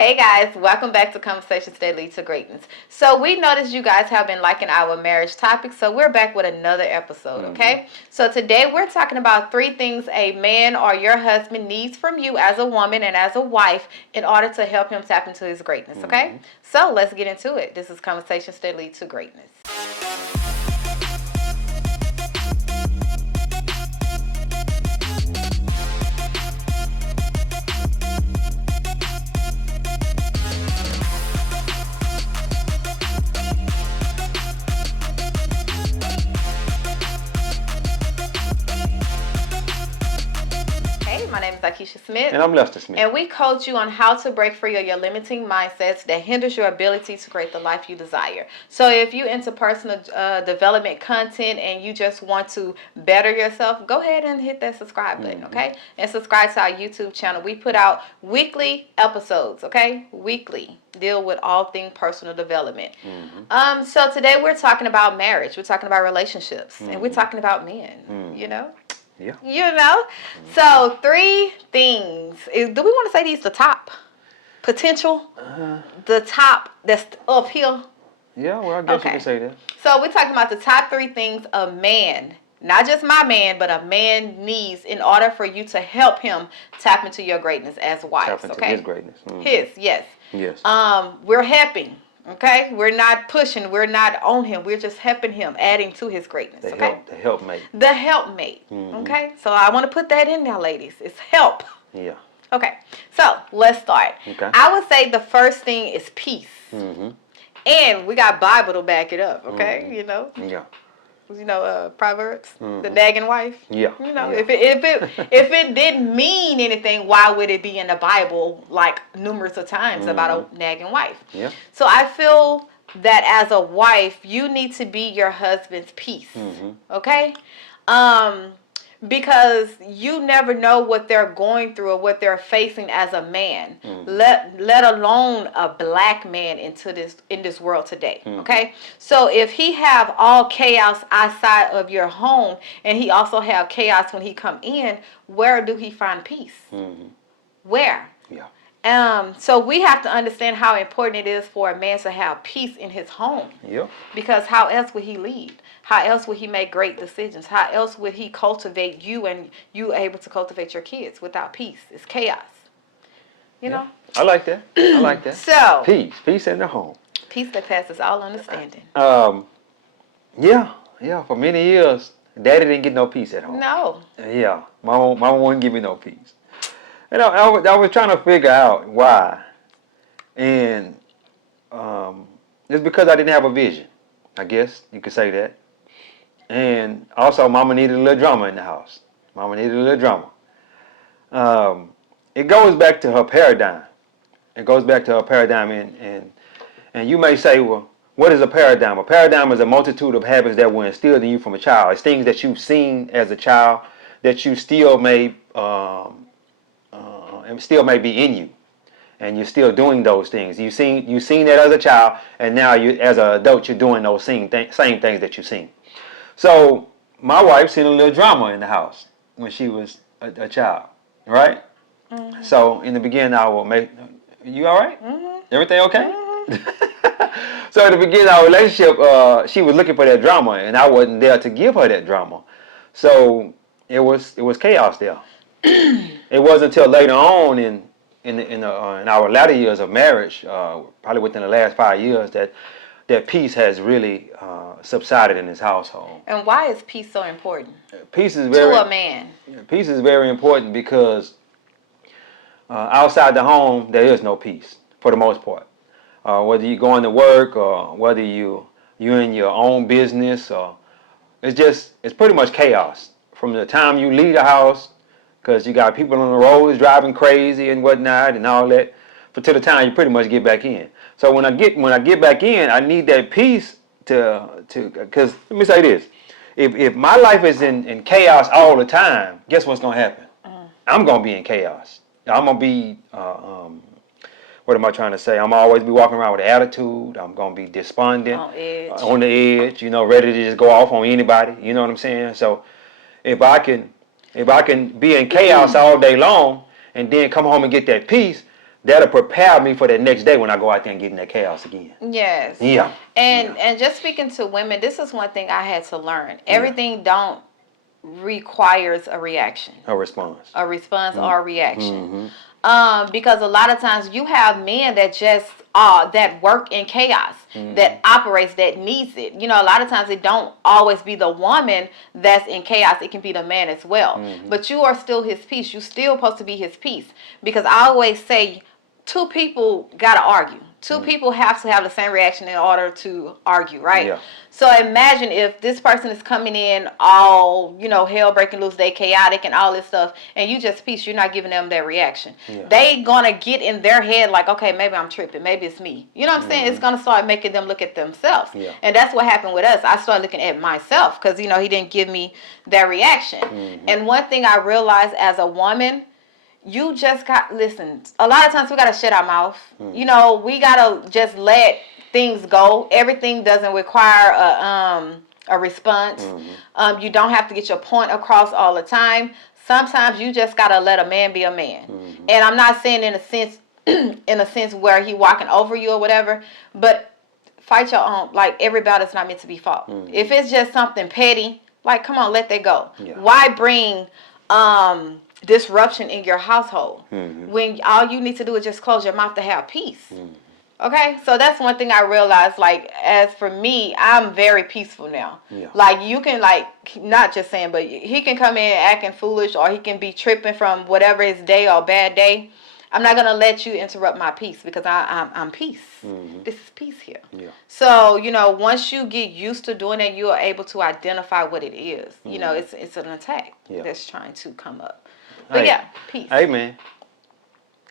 Hey guys, welcome back to Conversations That Lead to Greatness. So we noticed you guys have been liking our marriage topic, so we're back with another episode, okay? So today we're talking about 3 things a man or your husband needs from you as a woman and as a wife in order to help him tap into his greatness, okay? So let's get into it. This is Conversations That Lead to Greatness. My name is Akeisha Smith. And I'm Lester Smith. And we coach you on how to break free of your limiting mindsets that hinders your ability to create the life you desire. So if you're into personal development content and you just want to better yourself, go ahead and hit that subscribe button, okay? And subscribe to our YouTube channel. We put out weekly episodes, okay? Weekly. Deal with all things personal development. So today we're talking about marriage. We're talking about relationships. And we're talking about men, you know? Yeah. You know? So 3 things. Do we want to say these the top? Potential? The top that's uphill? Yeah, well, I guess you can say that. So we're talking about the top 3 things a man, not just my man, but a man needs in order for you to help him tap into your greatness as wives. Tap into his greatness. His, yes. Yes. We're helping. Okay, we're not pushing, we're not on him, we're just helping him, adding to his greatness. The helpmate. The helpmate. Okay, so I want to put that in there, ladies. It's help. Yeah. Okay, so let's start. Okay. I would say the first thing is peace. And we got Bible to back it up. Okay, you know. Yeah. Proverbs, the nagging wife. Yeah. You know, yeah. if it didn't mean anything, why would it be in the Bible like numerous of times about a nagging wife? Yeah. So I feel that as a wife, you need to be your husband's peace. Okay? Because you never know what they're going through or what they're facing as a man, let alone a black man in this world today. Okay, so if he have all chaos outside of your home and he also have chaos when he come in, where do he find peace? Where? Yeah. So we have to understand how important it is for a man to have peace in his home. Yeah. Because how else would he lead? How else would he make great decisions? How else would he cultivate you and you able to cultivate your kids without peace? It's chaos. You know? I like that. I like that. So Peace in the home. Peace that passes all understanding. Yeah. For many years, Daddy didn't get no peace at home. No. Yeah. Mama wouldn't give me no peace. And I was trying to figure out why. And it's because I didn't have a vision. I guess you could say that. And also, Mama needed a little drama in the house. Mama needed a little drama. It goes back to her paradigm. It goes back to her paradigm. And you may say, well, what is a paradigm? A paradigm is a multitude of habits that were instilled in you from a child. It's things that you've seen as a child that you still may be in you. And you're still doing those things. You've seen that as a child, and now you, as an adult, you're doing those same things that you've seen. So my wife seen a little drama in the house when she was a child, right? So in the beginning, I will make you all right. Everything okay? So in the beginning of our relationship, she was looking for that drama, and I wasn't there to give her that drama. So it was chaos there. It wasn't until later on in our latter years of marriage, probably within the last 5 years, that peace has really subsided in his household. And why is peace so important? Peace is to a man. Peace is very important because outside the home there is no peace for the most part. Whether you're going to work or whether you're in your own business, or it's pretty much chaos from the time you leave the house. Because you got people on the roads driving crazy and whatnot and all that, to the time you pretty much get back in. So when I get back in, I need that peace because let me say this: if my life is in chaos all the time, guess what's gonna happen? I'm gonna be in chaos. I'm gonna be what am I trying to say? I'm always be walking around with attitude. I'm gonna be despondent, on the edge, ready to just go off on anybody. You know what I'm saying? So if I can be in chaos all day long and then come home and get that peace, that'll prepare me for that next day when I go out there and get in that chaos again. Yes. Yeah. And just speaking to women, this is one thing I had to learn. Everything don't requires a reaction. A response. A response or a reaction. Because a lot of times you have men that just that work in chaos, that operates, that needs it. You know, a lot of times it don't always be the woman that's in chaos. It can be the man as well. But you are still his piece. You still supposed to be his piece. Because I always say, two people gotta argue. Two people have to have the same reaction in order to argue, right? Yeah. So imagine if this person is coming in all, you know, hell breaking loose, they chaotic and all this stuff, and you just peace, you're not giving them that reaction. Yeah. They gonna get in their head like, okay, maybe I'm tripping, maybe it's me. You know what I'm saying? It's gonna start making them look at themselves. Yeah. And that's what happened with us. I started looking at myself because, you know, he didn't give me that reaction. And one thing I realized as a woman, you just got, listen, a lot of times we got to shut our mouth. You know, we got to just let things go. Everything doesn't require a response. You don't have to get your point across all the time. Sometimes you just got to let a man be a man. And I'm not saying in a sense where he walking over you or whatever, but fight your own. Like, every battle's not meant to be fought. If it's just something petty, like, come on, let that go. Yeah. Why bring disruption in your household when all you need to do is just close your mouth to have peace? Okay, so that's one thing I realized. Like, as for me, I'm very peaceful now. Like, you can, like, not just saying, but he can come in acting foolish, or he can be tripping from whatever his day or bad day. I'm not gonna let you interrupt my peace, because I'm peace. This is peace here. So, you know, once you get used to doing it, you are able to identify what it is. You know, it's an attack that's trying to come up. But yeah, peace. Hey, man,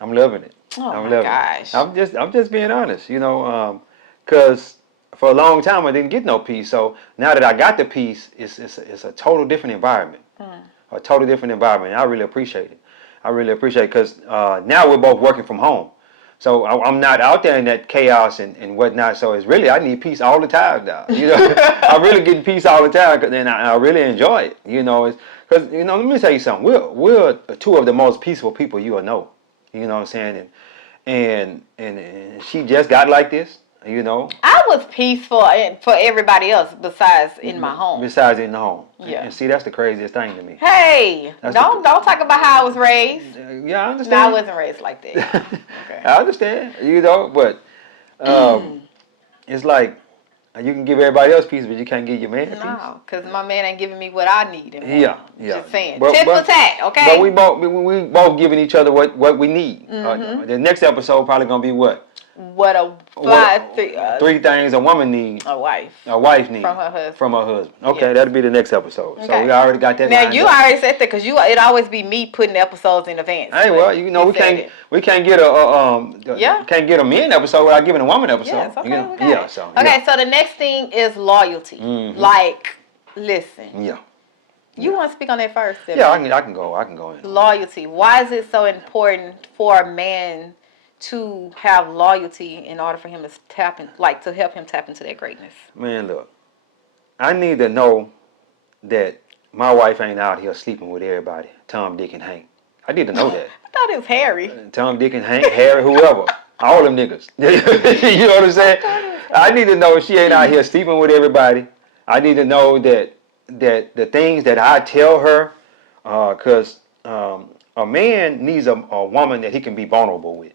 I'm loving it. Oh I'm my loving gosh. it. I'm just being honest, you know, because for a long time I didn't get no peace. So now that I got the peace, it's a total different environment. A total different environment. And I really appreciate it. I really appreciate it, because now we're both working from home. So I'm not out there in that chaos and whatnot. So it's really, I need peace all the time now. You know, I'm really getting peace all the time, and I really enjoy it. You know, because, you know, let me tell you something. We're two of the most peaceful people you will know. You know what I'm saying? And she just got like this. You know, I was peaceful for everybody else besides in my home. Besides in the home. Yeah. And see, that's the craziest thing to me. Hey, don't talk about how I was raised. Yeah, I understand. No, I wasn't raised like that. Okay. I understand, you know, but it's like you can give everybody else peace, but you can't give your man peace. No, because my man ain't giving me what I need. Yeah. Just saying. But, Tit for tat, okay? But we both giving each other what we need. The next episode probably gonna be what? Three things a woman needs. A wife needs from her husband. Okay, Yes. That'll be the next episode. Okay. So we already got that. Now you already said that, because it always be me putting episodes in advance. Hey, well, you know, we can't get a men episode without giving a woman episode. Yes, okay, you know? we got Yeah, it. so okay, so the next thing is loyalty. Like, listen. Yeah. You want to speak on that first? Yeah, I can go in. Loyalty. Why is it so important for a man to have loyalty in order for him to to help him tap into that greatness? Man, look, I need to know that my wife ain't out here sleeping with everybody, Tom, Dick, and Hank. I need to know that. I thought it was Harry. Tom, Dick, and Hank, Harry, whoever. All them niggas. You know what I'm saying? I need to know she ain't out here sleeping with everybody. I need to know that the things that I tell her, because a man needs a woman that he can be vulnerable with.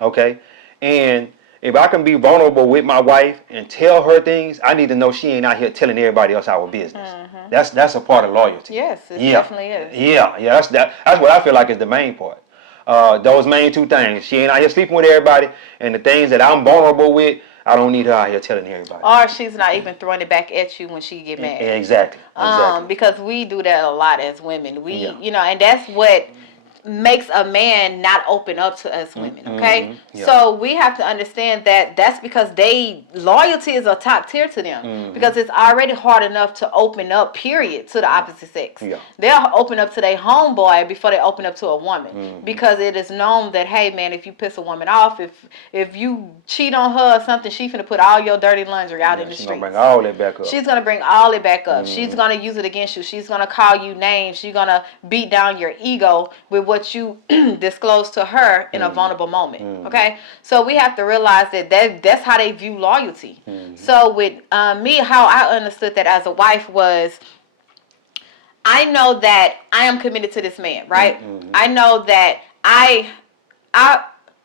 Okay? And if I can be vulnerable with my wife and tell her things, I need to know she ain't out here telling everybody else our business. That's a part of loyalty. Yes, it definitely is. Yeah. That's what I feel like is the main part. Those main two things. She ain't out here sleeping with everybody, and the things that I'm vulnerable with, I don't need her out here telling everybody. Or she's not even throwing it back at you when she get mad. Exactly. Because we do that a lot as women. You know, and that's what makes a man not open up to us women, okay? Yeah. So we have to understand that that's because loyalty is a top tier to them, because it's already hard enough to open up, period, to the opposite sex. Yeah. They'll open up to their homeboy before they open up to a woman, because it is known that, hey man, if you piss a woman off, if you cheat on her or something, she's finna put all your dirty laundry out in the streets. She's gonna bring all that back up. She's gonna bring all it back up. She's gonna use it against you. She's gonna call you names. She's gonna beat down your ego with what you disclose to her in a vulnerable moment. Okay, so we have to realize that's how they view loyalty. So with me, how I understood that as a wife was, I know that I am committed to this man, right? I know that I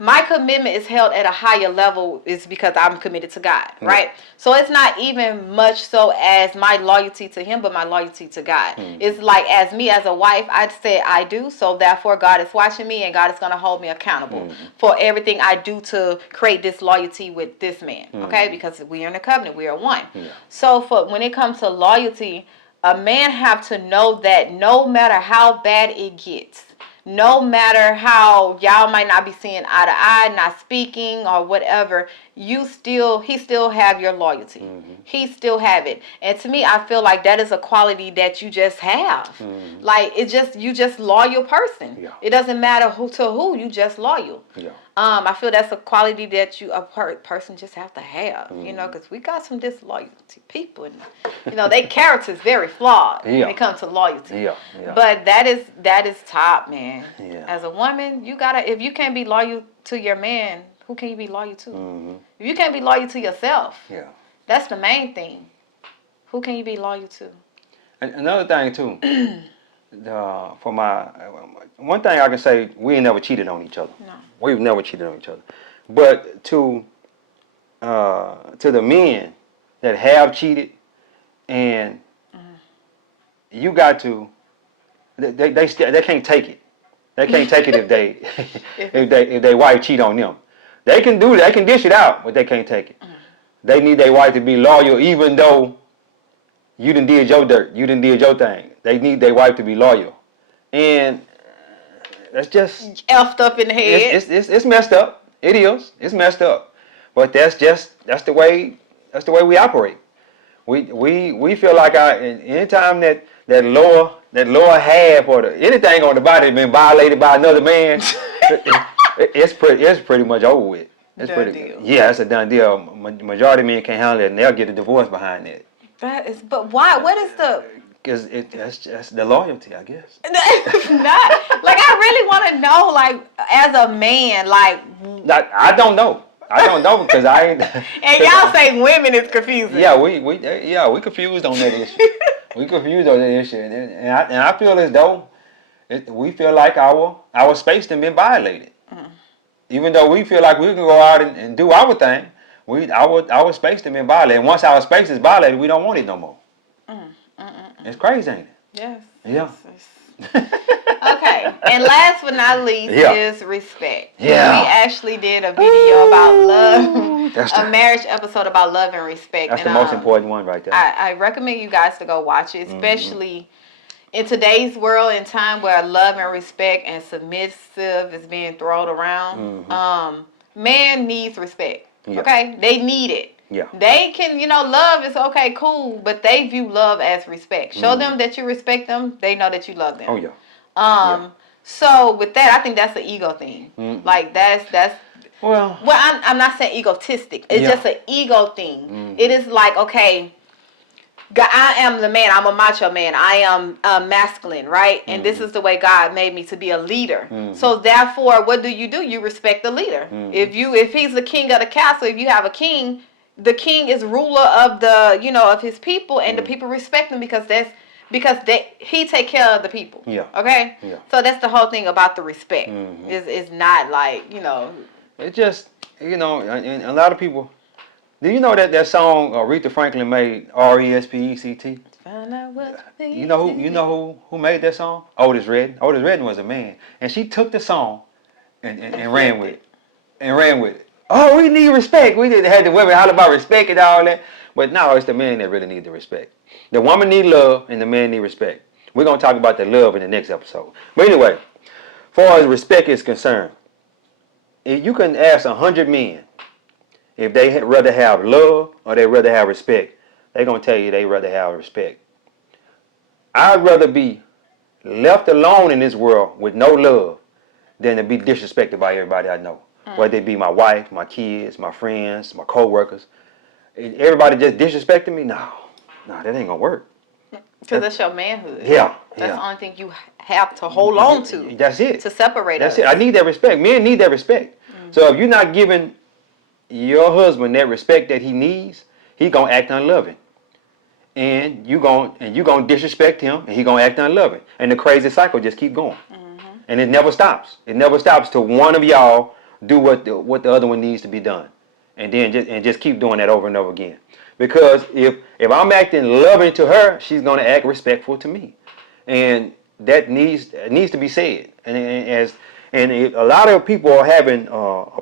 my commitment is held at a higher level is because I'm committed to God, right? So it's not even much so as my loyalty to him, but my loyalty to God. It's like as me as a wife, I say I do, so therefore God is watching me and God is going to hold me accountable for everything I do to create this loyalty with this man, okay? Because we are in a covenant, we are one. So when it comes to loyalty, a man have to know that no matter how bad it gets, no matter how y'all might not be seeing eye to eye, not speaking or whatever, he still have your loyalty. He still have it. And to me, I feel like that is a quality that you just have. Like you just loyal person. It doesn't matter who, you just loyal. I feel that's a quality that a person just have to have, you know, because we got some disloyalty people, and you know, their character is very flawed when it comes to loyalty. But that is top, man. As a woman, you gotta, if you can't be loyal to your man, who can you be loyal to? If you can't be loyal to yourself, that's the main thing. Who can you be loyal to? And another thing too, for my one thing I can say, we ain't never cheated on each other. No. We've never cheated on each other. But to the men that have cheated, and you got to, they can't take it. They can't take it if they wife cheat on them. They can do it. They can dish it out, but they can't take it. They need their wife to be loyal, even though you done did your dirt. You done did your thing. They need their wife to be loyal, and that's just effed up in the head. It's messed up. It is. It's messed up. But that's the way we operate. We feel like anytime that lower half or anything on the body has been violated by another man, it's pretty much over with. It's done deal. Yeah, it's a done deal. Majority of men can't handle it, and they'll get a divorce behind it. That is, but why? What is the? Because that's the loyalty, I guess. It's not. Like, I really want to know, like, as a man, like. I don't know. I don't know because I ain't. And y'all say women is confusing. Yeah, we confused on that issue. We confused on that issue, and I feel as though we feel like our space has been violated. Even though we feel like we can go out and do our thing, our space has been violated. And once our space is violated, we don't want it no more. It's crazy, ain't it? Yes. Yeah. Okay. And last but not least is respect. Yeah. We actually did a video about love, a marriage episode about love and respect. That's the most important one right there. I recommend you guys to go watch it, especially in today's world and time where love and respect and submissive is being thrown around. Man needs respect. Okay? They need it. Yeah. They can, love is okay, cool, but they view love as respect. Show them that you respect them, they know that you love them. Oh yeah. So with that, I think that's an ego thing. Like that's well, I'm not saying egotistic. It's just an ego thing. It is like, okay, I am the man. I'm a macho man. I am masculine, right? And this is the way God made me to be a leader. So therefore, what do? You respect the leader. If he's the king of the castle, if you have a king, the king is ruler of of his people, and the people respect him because he take care of the people. Yeah. Okay. Yeah. So that's the whole thing about the respect. It's not like It just and a lot of people. Do you know that song Aretha Franklin made, R-E-S-P-E-C-T? Find out what You know who made that song? Otis Redding. Otis Redding was a man, and she took the song and ran with it. Oh, we need respect. We had the women holler about respect and all that, but no, it's the man that really need the respect. The woman need love, and the man need respect. We're gonna talk about the love in the next episode. But anyway, as far as respect is concerned, if you can ask 100 men if they rather have love or they rather have respect, they're going to tell you they rather have respect. I'd rather be left alone in this world with no love than to be disrespected by everybody I know. Whether it be my wife, my kids, my friends, my co-workers. Everybody just disrespecting me? No, that ain't going to work. because that's your manhood. Yeah. That's the only thing you have to hold on to. That's it. To separate That's us. it. I need that respect. Men need that respect. So if you're not giving your husband that respect that he needs, he gonna act unloving. And you gonna disrespect him, and he gonna act unloving. And the crazy cycle just keep going. And it never stops. It never stops till one of y'all do what the other one needs to be done. And then just keep doing that over and over again. Because if I'm acting loving to her, she's gonna act respectful to me. And that needs to be said. And a lot of people are having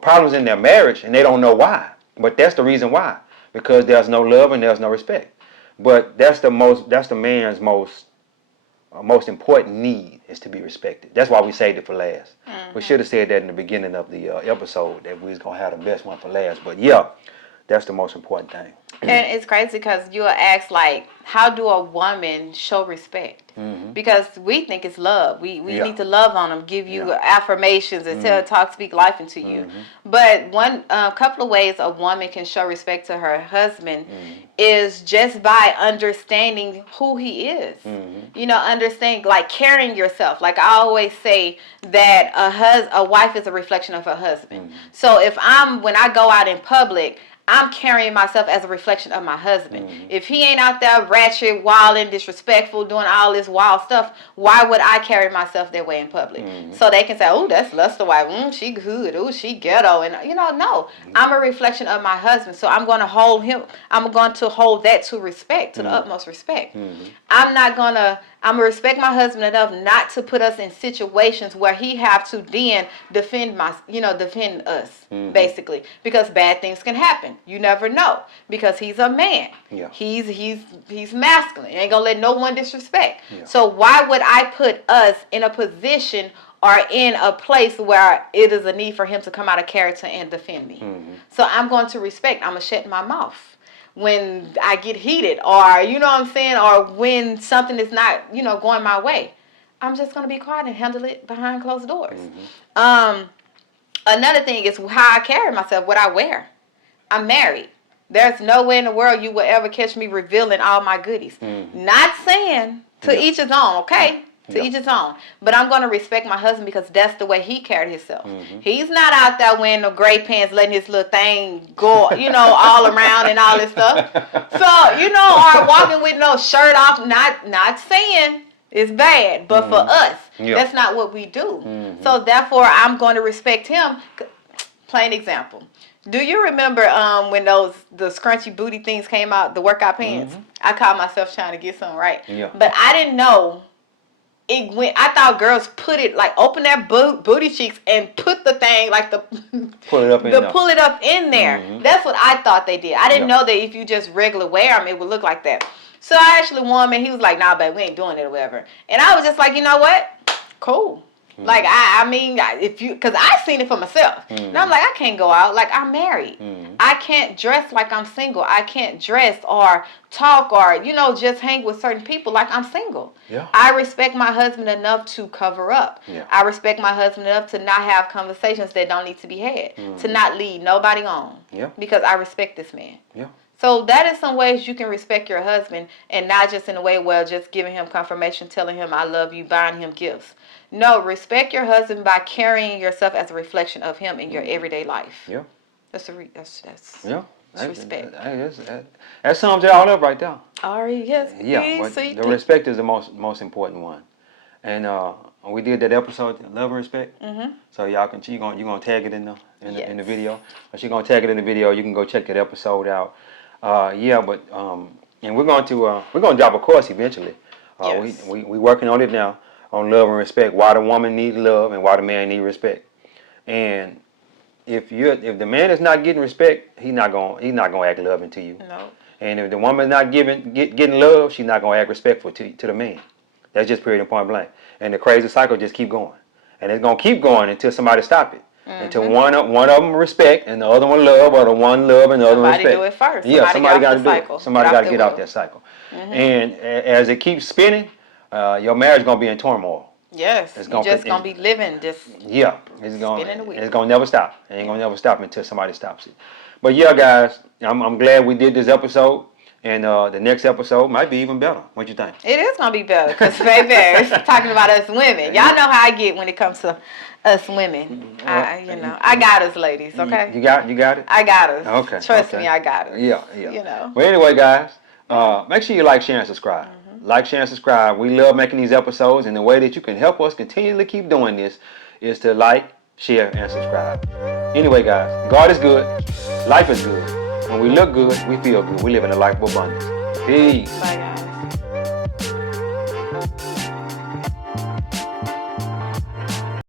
problems in their marriage, and they don't know why. But that's the reason why, because there's no love and there's no respect. But that's the man's most important need, is to be respected. That's why we saved it for last. We should have said that in the beginning of the episode, that we was gonna have the best one for last. But yeah, that's the most important thing. And it's crazy because you'll ask, like, how do a woman show respect? Because we think it's love. We need to love on them, give you affirmations, and talk, speak life into you. But a couple of ways a woman can show respect to her husband is just by understanding who he is. You know, understanding, like, carrying yourself. Like I always say that a wife is a reflection of her husband. So when I go out in public, I'm carrying myself as a reflection of my husband. If he ain't out there ratchet, wild, and disrespectful, doing all this wild stuff, why would I carry myself that way in public? So they can say, oh, that's Luster wife. She good. Oh, she ghetto. And, no. I'm a reflection of my husband. So I'm going to hold him. I'm going to hold that to respect, to the utmost respect. I'm going to respect my husband enough not to put us in situations where he have to then defend us, basically, because bad things can happen. You never know, because he's a man. Yeah. He's masculine. He ain't gonna let no one disrespect. Yeah. So why would I put us in a position or in a place where it is a need for him to come out of character and defend me? So I'm going to respect. I'm gonna shut my mouth when I get heated, or you know what I'm saying, or when something is not going my way. I'm just gonna be quiet and handle it behind closed doors. Another thing is how I carry myself, what I wear. I'm married. There's no way in the world you will ever catch me revealing all my goodies. Not saying to each his own, okay? To each his own. But I'm going to respect my husband because that's the way he carried himself. He's not out there wearing no gray pants, letting his little thing go, all around and all this stuff. So, or walking with no shirt off, not saying it's bad, but for us, that's not what we do. So therefore, I'm going to respect him. Plain example. Do you remember when the scrunchy booty things came out, the workout pants? I caught myself trying to get something right. Yeah. But I didn't know it went. I thought girls put it, like, open their booty cheeks and put the thing, like, pull it up in there. That's what I thought they did. I didn't know that if you just regular wear them, it would look like that. So I actually wore him, and he was like, nah, babe, we ain't doing it or whatever. And I was just like, you know what? Cool. Like, because I seen it for myself. And I'm like, I can't go out. Like, I'm married. I can't dress like I'm single. I can't dress or talk or, just hang with certain people like I'm single. Yeah. I respect my husband enough to cover up. Yeah. I respect my husband enough to not have conversations that don't need to be had. To not lead nobody on. Yeah. Because I respect this man. Yeah. So that is some ways you can respect your husband, and not just in a way, just giving him confirmation, telling him I love you, buying him gifts. No, respect your husband by carrying yourself as a reflection of him in your everyday life. Yeah. That's respect. That sums it all up right there. R-E-S. Yeah, but the respect is the most important one. And we did that episode, Love and Respect. So y'all can, you're gonna tag it in the video. Or she's gonna tag it in the video. You can go check that episode out. And we're gonna drop a course eventually. We working on it now, on love and respect. Why the woman needs love and why the man needs respect. And if the man is not getting respect, he's not gonna act loving to you. No. And if the woman's not getting love, she's not gonna act respectful to the man. That's just period and point blank. And the crazy cycle just keep going, and it's gonna keep going until somebody stop it. Until one of them respect and the other one love, or the one love and the other one respect. Somebody do it first. Yeah, somebody got to do it. Somebody got to get out that cycle. And as it keeps spinning, your marriage is gonna be in turmoil. Yes, you're just gonna be living this. Yeah, it's gonna never stop. It ain't gonna never stop until somebody stops it. But yeah, guys, I'm glad we did this episode, And the next episode might be even better. What you think? It is gonna be better because baby, it's talking about us women. Y'all know how I get when it comes to us women. I got us, ladies. Okay. You got it. I got us. Okay. Trust okay. me, I got us. Yeah. You know. Well, anyway, guys, make sure you like, share, and subscribe. Like, share, and subscribe. We love making these episodes, and the way that you can help us continually keep doing this is to like, share, and subscribe. Anyway, guys, God is good. Life is good. When we look good, we feel good. We live in a life of abundance. Peace. Bye, guys.